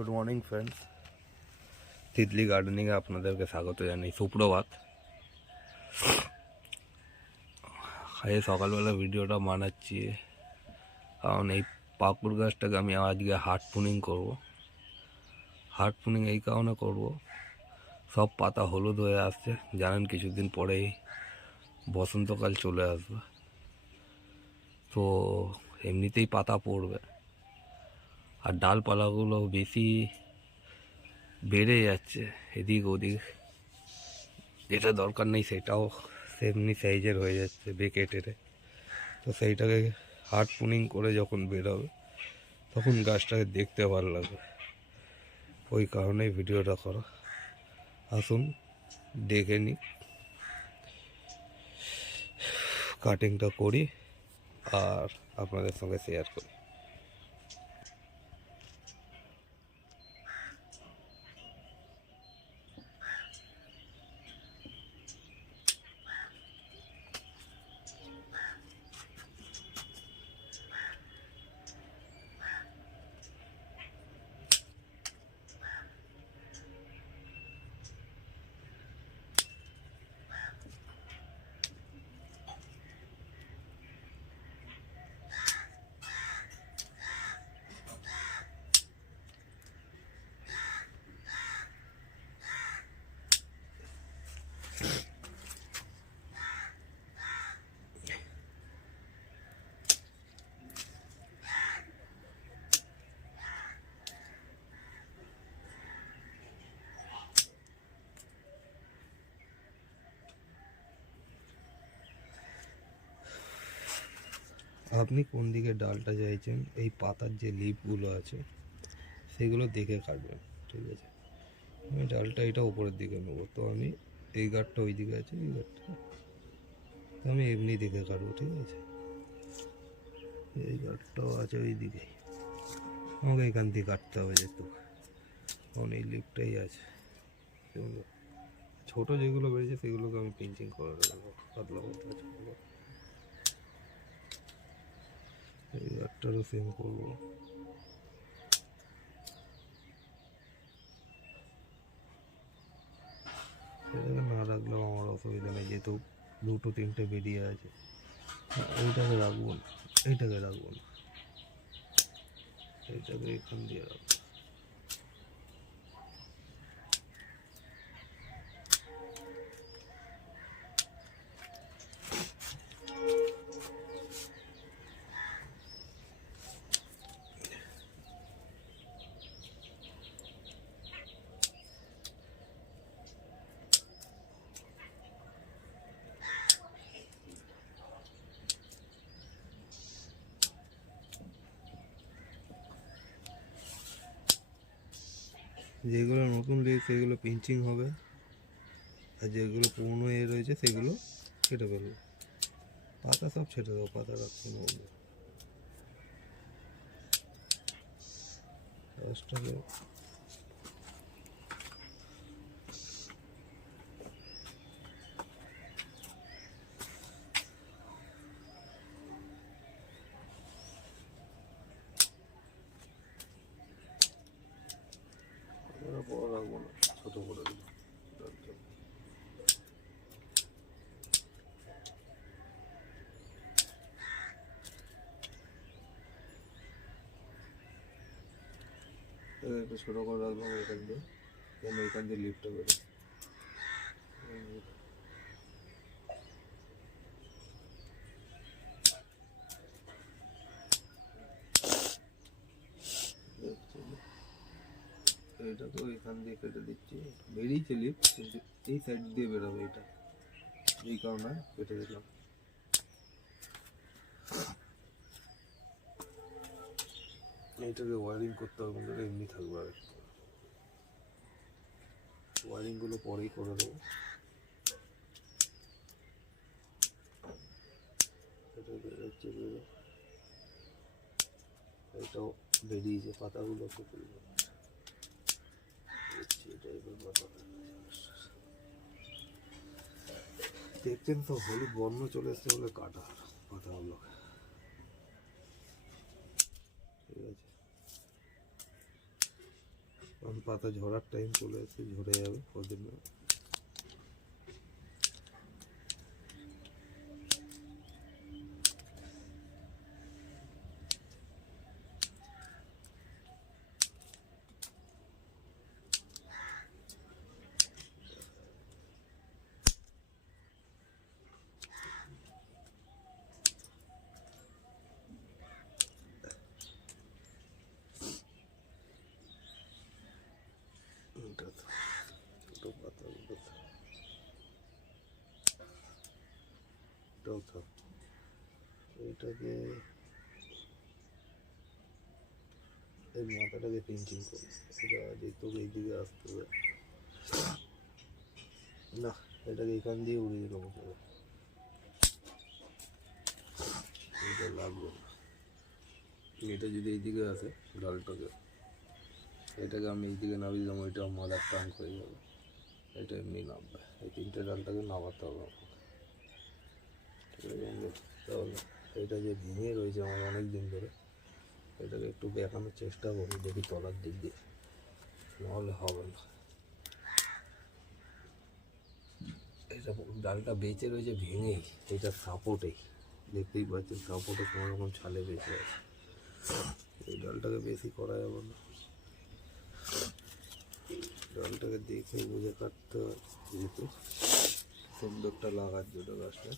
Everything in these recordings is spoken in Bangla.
গুড মর্নিং ফ্রেন্ডস, তিতলি গার্ডেনিংয়ে আপনাদেরকে স্বাগত জানাই। সুপ্রভাত। এই সকালবেলা ভিডিওটা বানাচ্ছি কারণ এই পাকুড় গাছটাকে আমি আজকে হার্ড প্রুনিং করব। হার্ড প্রুনিং এই কারণে করব, সব পাতা হলুদ হয়ে আসছে। জানেন কিছুদিন পরেই বসন্তকাল চলে আসবে, তো এমনিতেই পাতা পড়বে আর ডালপালাগুলো বেশি বেড়ে যাচ্ছে এদিক ওদিক, যেটা দরকার নেই সেটাও সেমনি সাইজের হয়ে যাচ্ছে বেঁকে টেরে। তো সেইটাকে হার্ড প্রুনিং করে যখন বেরোবে তখন গাছটাকে দেখতে ভালো লাগবে, ওই কারণেই ভিডিওটা করা। আসুন দেখে নিই, কাটিংটা করি আর আপনাদের সঙ্গে শেয়ার করি। আপনি কোন দিকে ডালটা চাইছেন, এই পাতার যে লিপগুলো আছে সেগুলো দেখে কাটবেন, ঠিক আছে? আমি ডালটা এটা উপরের দিকে নেবো, তো আমি এই গাঁটটা ওই দিকে আছে, এই গাঁটটা আমি এমনি দেখে কাটবো, ঠিক আছে? এই গাঁটটাও আছে ওই দিকে, আমাকে এখান থেকে কাটতে হবে যেহেতু, কারণ এই লিপটাই আছে। ছোটো যেগুলো বেরিয়েছে সেগুলোকে আমি পিঞ্চিং করে দেবো, পাতলা পাতলা ছোটো। এই গাঁটটারও সেম করবো। এটাকে না রাখলেও আমার অসুবিধা নেই, যেহেতু দুটো তিনটে বেরিয়ে আছে। এইটাকে রাখবো না, এইটাকে রাখবো না, এইটাকে এখান দিয়ে রাখবো। যেগুলো নতুন লিভ সেগুলো পিঞ্চিং হবে, আর যেগুলো পুরনো এ রয়েছে সেগুলো কেটে ফেলবো। পাতা সব ছেটে দেবো, পাতা রাখতে হবে। গাছটাকে বড় রাখবো না, ছোটো করে দেবো। একটু ছোটো করে রাখবো এখান দিয়ে, যেন এখান দিয়ে লিফটটা বেরো। এটা তো এখান দিয়ে কেটে দিচ্ছি, বেরিয়েছে লিফ কিন্তু এই সাইড দিয়ে বেরোবে, এটা এই কারণে কেটে দিলাম। এইটাকে ওয়ারিং করতে হবে, বন্ধুরা এমনি থাকবে, আর ওয়ারিংগুলো পরেই করে দেবো। এটা বেরোচ্ছে, বেরো, এটাও বেরিয়েছে, পাতাগুলো তো দেখছেন তো, হলুদ বর্ণ চলে এসছে বলে কাটা পাতাগুলো, ঠিক আছে? পাতা ঝরার টাইম চলে এসেছে, ঝরে যাবে কদিন। এটাকে এই মাথাটাকে পিঞ্চিং করি, এটা তোকে এইদিকে আসতে হবে না, এটাকে এখান দিয়ে উড়িয়ে দেবো, এটা লাগবে না। এটা যদি এইদিকে আসে ডালটাকে, এটাকে আমি এইদিকে নামিয়ে দিলাম, ওইটা মাদার টাঙ্ক হয়ে যাবে, এটা এমনি নামবে। এই তিনটে ডালটাকে নামাতে হবে আমাকে, ঠিক আছে? তাহলে এটা যে ভেঙে রয়েছে আমার অনেক দিন ধরে, এটাকে একটু দেখানোর চেষ্টা করি, দেখি তলার দিক দিয়ে, নাহলে হবে না। এটা ডালটা বেঁচে রয়েছে ভেঙেই, এটা সাপোর্টেই, দেখতেই পাচ্ছেন সাপোর্টে কোনো রকম ছালে বেঁচে আছে। এই ডালটাকে বেশি করা যাবে না, ডালটাকে দেখে বুঝে কাটতে হয়, যেহেতু সুন্দরটা লাগার জন্য গাছটা।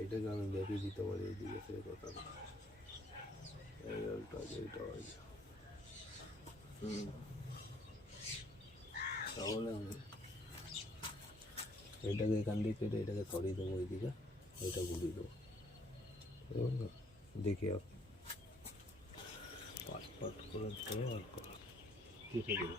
এইটাকে আমি বেরিয়ে দিতে পারি এইদিকে, সেই কথা না। এই ডালটা যেটা হয়, তাহলে আমি এটাকে এখান দিয়ে কেটে এটাকে সরিয়ে দেবো, ওইদিকে এটা ঘুরিয়ে দেবো, দেখি আপনি পাট পাট করে ধরে আর কেটে দেবো।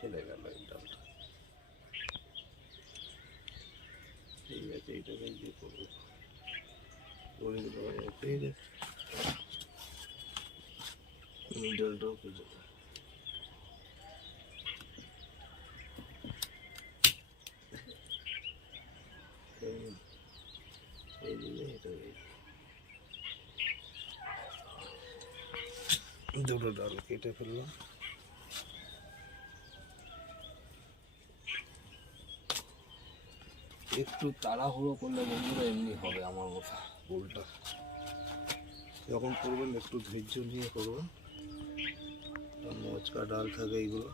চলে গেল এই ডালটা, ঠিক আছে? এইটাকে দিয়ে করবো, ঠিক আছে? এই ডালটাও কেটে দেবো, দুটো ডাল কেটে ফেললাম। একটু তাড়াহুড়ো করলে বন্ধুরা এমনি হবে আমার মতো উল্টা, যখন করবেন একটু ধৈর্য নিয়ে করবেন, মচকা ডাল থাকে এইগুলো।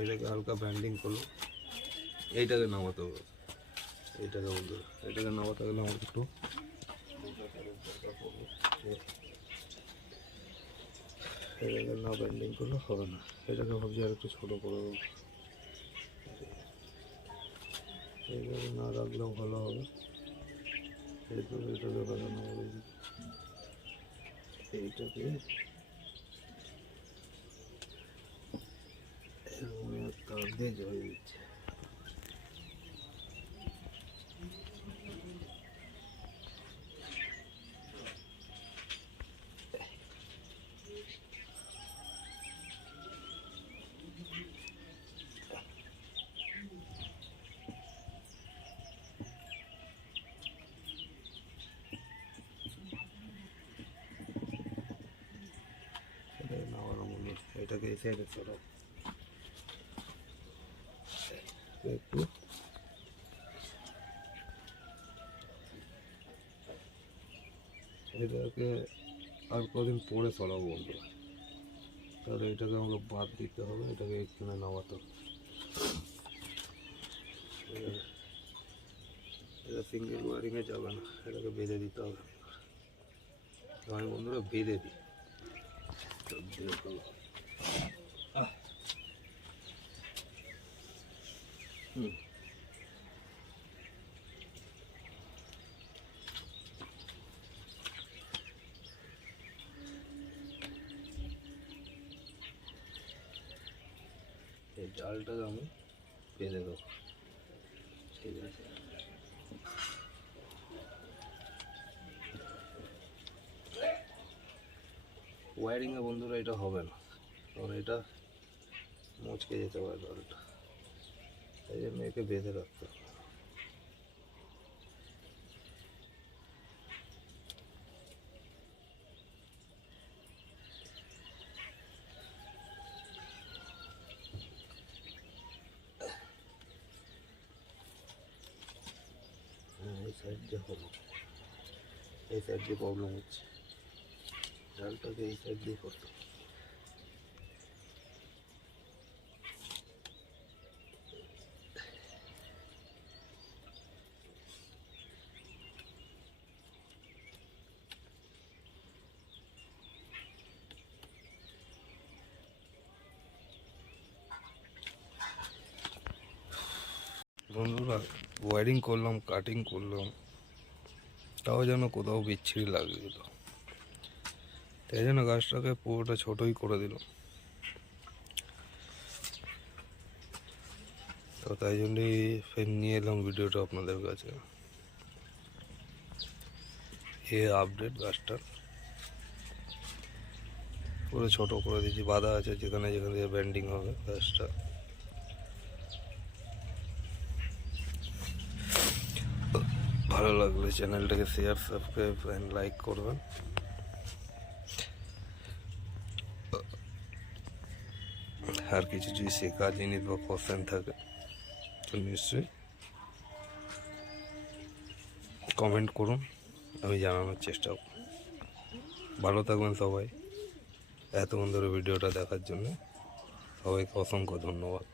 এটাকে হালকা ব্যান্ডিং করলো, এইটাকে নামাতে হবে, এইটাকে বন্ধুরা এটাকে নামাতে গেলে আমার একটু এটাকে না ব্যান্ডিং করলে হবে না। এটাকে ভাবছি আর একটু ছোটো করে দেবো, এইটাকে না রাখলেও ভালো হবে। এটাকে বানানো হবে, এইটাকে তার দিয়ে জয় দিচ্ছে। এটাকে এই সাইডে চলো একটু, এটাকে আর কদিন পরে সরাবো বন্ধুরা, তাহলে এটাকে আমাকে বাদ দিতে হবে, এটাকে এখানে নামাতে হবে। এটা সিঙ্গেল ওয়ারিংয়ে যাবে না, এটাকে বেঁধে দিতে হবে। আমি বন্ধুরা বেঁধে দিই, ডালটাকে আমি বেঁধে দেবো। ঠিক আছে, ওয়ারিংয়ে বন্ধুরা এটা হবে না, কারণ এটা মুচকে যেতে পারে ডালটা, তাই জন্য একে বেঁধে রাখতে হবে। এই সাইড দিয়ে হলো, এই সাইড দিয়ে প্রবলেম হচ্ছে, ডালটাকে এই সাইড দিয়ে করতে হবে। বন্ধুরা ওয়ারিং করলাম, কাটিং করলাম, তাও যেন কোথাও বিচ্ছিরি লাগে গেল, তাই জন্য গাছটাকে পুরোটা ছোটই করে দিল। তো তাই জন্যই ফের নিয়ে এলাম ভিডিওটা আপনাদের কাছে। এ আপডেট গাছটা পুরো ছোট করে দিয়েছি, বাঁধা আছে যেখানে যেখানে ব্যান্ডিং হবে গাছটা। ভালো লাগলে চ্যানেলটাকে শেয়ার, সাবস্ক্রাইব অ্যান্ড লাইক করবেন। আর কিছু যদি শেখার জিনিস বা কোশ্চেন থাকে তো নিশ্চয়ই কমেন্ট করুন, আমি জানানোর চেষ্টা করব। ভালো থাকবেন সবাই। এতক্ষণ ধরে ভিডিওটা দেখার জন্য সবাইকে অসংখ্য ধন্যবাদ।